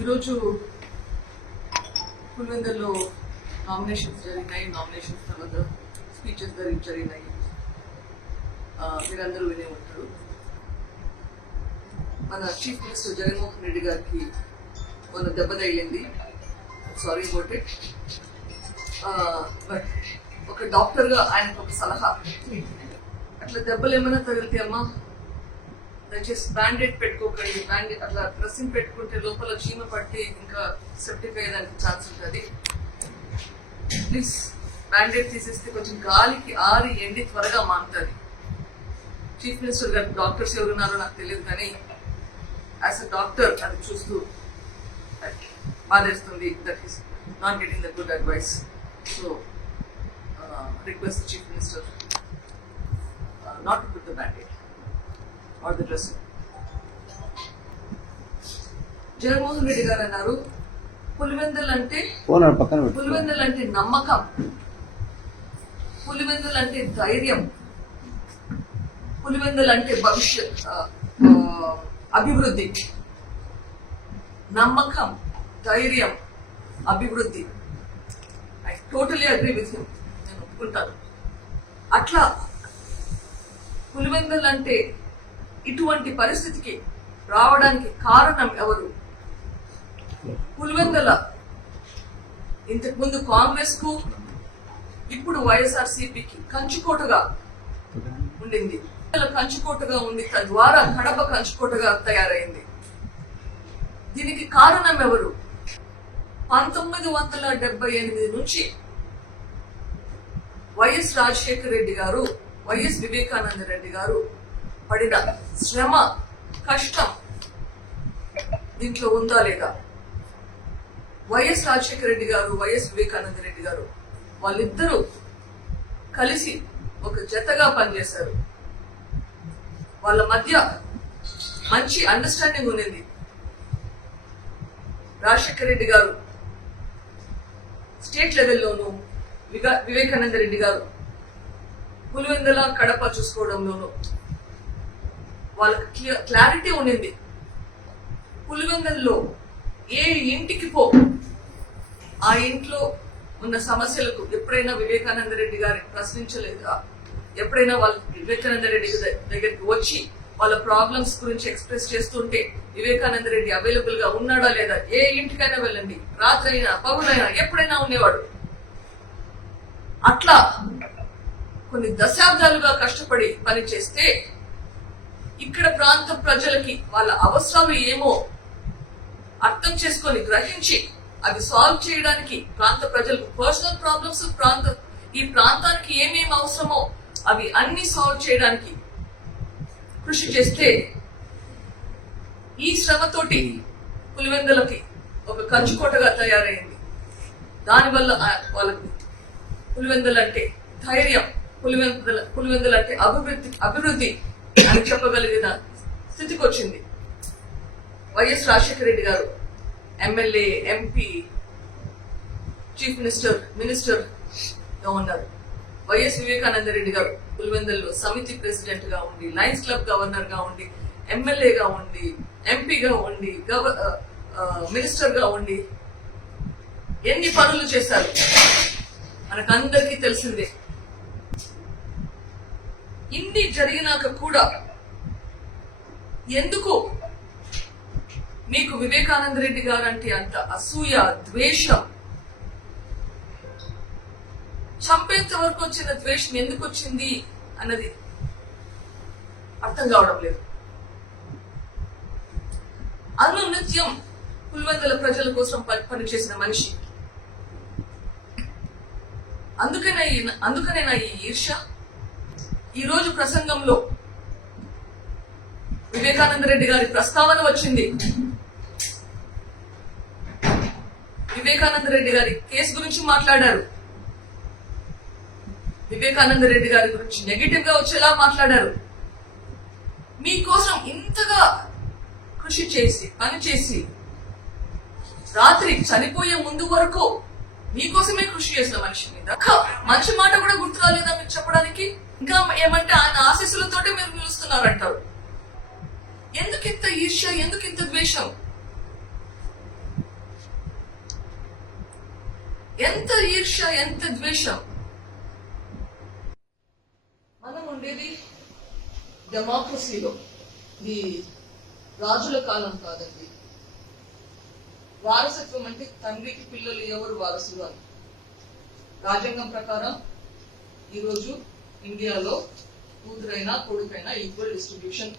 ఈరోజు పులివెందుల్లో నామినేషన్స్ జరిగినాయి. నామినేషన్స్ తర్వాత స్పీచెస్ జరిగినాయి. మీరందరూ వినే ఉంటారు. మన చీఫ్ మినిస్టర్ జగన్మోహన్ రెడ్డి గారికి మన దెబ్బ తగిలింది. Sorry about it. బట్ ఒక డాక్టర్గా ఆయనకు ఒక సలహా, అట్లా దెబ్బలు ఏమైనా తగిలితే అమ్మా దయచేసి బ్యాండేడ్ పెట్టుకోకండి. బ్యాండేడ్ అట్లా డ్రెస్సింగ్ పెట్టుకుంటే లోపల చీమ పట్టి ఇంకా సెప్టిక్ అయ్యేదానికి ఛాన్స్ ఉంటుంది. ప్లీజ్ బ్యాండేడ్ తీసేస్తే కొంచెం గాలికి ఆరి ఎండి త్వరగా మారుతుంది. చీఫ్ మినిస్టర్ గారు డాక్టర్స్ ఎవరున్నారో నాకు తెలియదు, కానీ యాజ్ అ డాక్టర్ అది చూస్తూ బాధేస్తుంది. That is not getting the good advice. So request the chief minister not to put the band-aid or the dressing. Jaganmohan Reddy గారు అన్నారు, పులివెందులు అంటే నమ్మకం, పులివెందులు అంటే ధైర్యం, పులివెందులు అంటే భవిష్యత్ అభివృద్ధి. నమ్మకం, ధైర్యం, అభివృద్ధి. I totally agree with him. నేను ఒప్పుకుంటాను. అట్లా పులివెందులు అంటే ఇటువంటి పరిస్థితికి రావడానికి కారణం ఎవరు? పులివెందుల ఇంతకు ముందు కాంగ్రెస్ కు, ఇప్పుడు వైఎస్ఆర్సీపీకి కంచుకోటగా ఉండింది. కంచుకోటగా ఉంది, తద్వారా కడప కంచుకోటగా తయారైంది. దీనికి కారణం ఎవరు? 1978 నుంచి వైఎస్ రాజశేఖర రెడ్డి గారు, వైఎస్ వివేకానంద రెడ్డి గారు పడిన శ్రమ, కష్టం దీంట్లో ఉందా లేదా? వైఎస్ రాజశేఖర రెడ్డి గారు, వైఎస్ వివేకానంద రెడ్డి గారు వాళ్ళిద్దరూ కలిసి ఒక జతగా పనిచేశారు. వాళ్ళ మధ్య మంచి అండర్స్టాండింగ్ ఉన్నింది. రాజశేఖర రెడ్డి గారు స్టేట్ లెవెల్లోనూ, వివేకానంద రెడ్డి గారు పులివెందుల కడప చూసుకోవడంలోనూ వాళ్ళకి క్లారిటీ ఉండింది. పులివెందుల్లో ఏ ఇంటికి పో, ఆ ఇంట్లో ఉన్న సమస్యలకు ఎప్పుడైనా వివేకానంద రెడ్డి గారిని ప్రశ్నించలేదా? ఎప్పుడైనా వాళ్ళ వివేకానంద రెడ్డి దగ్గరికి వచ్చి వాళ్ళ ప్రాబ్లమ్స్ గురించి ఎక్స్ప్రెస్ చేస్తుంటే వివేకానంద రెడ్డి అవైలబుల్ గా ఉన్నాడా లేదా? ఏ ఇంటికైనా వెళ్ళండి, రాత్రైనా పగులైనా ఎప్పుడైనా ఉండేవాడు. అట్లా కొన్ని దశాబ్దాలుగా కష్టపడి పనిచేస్తే ఇక్కడ ప్రాంత ప్రజలకి వాళ్ళ అవసరాలు ఏమో అర్థం చేసుకొని గ్రహించి అది సాల్వ్ చేయడానికి, ప్రాంత ప్రజలకు పర్సనల్ ప్రాబ్లమ్స్, ఈ ప్రాంతానికి ఏమేమి అవసరమో అవి అన్ని సాల్వ్ చేయడానికి కృషి చేస్తే ఈ శ్రమతోటి పులివెందులకి ఒక కంచుకోటగా తయారైంది. దానివల్ల వాళ్ళకు పులివెందులు అంటే ధైర్యం, పులివెందులు అంటే అభివృద్ధి అని చెప్పగలిగిన స్థితికి వచ్చింది. వైఎస్ రాజశేఖర రెడ్డి గారు ఎమ్మెల్యే, ఎంపీ, చీఫ్ మినిస్టర్ గా ఉన్నారు. వైఎస్ వివేకానంద రెడ్డి గారు పులివెందుల్లో సమితి ప్రెసిడెంట్ గా ఉండి, లయన్స్ క్లబ్ గవర్నర్ గా ఉండి, ఎమ్మెల్యేగా ఉండి, ఎంపీగా ఉండి, మినిస్టర్ గా ఉండి ఎన్ని పనులు చేశారు మనకందరికీ తెలిసిందే. ఇన్ని జరిగినాక కూడా ఎందుకు మీకు వివేకానంద రెడ్డి గారు అంటే అంత అసూయ, ద్వేషం? చంపేంత వరకు వచ్చిన ద్వేషం ఎందుకు వచ్చింది అన్నది అర్థం కావడం లేదు. అనునిత్యం పులివెందుల ప్రజల కోసం పనిచేసిన మనిషి. అందుకనే నా ఈ ఈర్ష్య. ఈ రోజు ప్రసంగంలో వివేకానంద రెడ్డి గారి ప్రస్తావన వచ్చింది. వివేకానంద రెడ్డి గారి కేసు గురించి మాట్లాడారు. వివేకానంద రెడ్డి గారి గురించి నెగిటివ్ గా వచ్చేలా మాట్లాడారు. మీకోసం ఇంతగా కృషి చేసి, పనిచేసి, రాత్రి చనిపోయే ముందు వరకు మీకోసమే కృషి చేసిన మనిషి మీద మంచి మాట కూడా గుర్తు రాలేదా మీకు చెప్పడానికి? ఇంకా ఏమంటే ఆయన ఆశీస్సులతోటే మీరు పిలుస్తున్నారంటారు. ఎందుకు ఇంత ఈర్ష్య, ఎందుకు ఇంత ద్వేషం? ఎంత ఈర్ష, ఎంత ద్వేషం. మనం ఉండేది డెమోక్రసీలో, ఇది రాజుల కాలం కాదండి. వారసత్వం అంటే తండ్రికి పిల్లలు ఎవరు వారసులు అని. రాజ్యాంగం ప్రకారం ఈరోజు ఇండియాలో కూతురైనా కొడుకైనా ఈక్వల్ డిస్ట్రిబ్యూషన్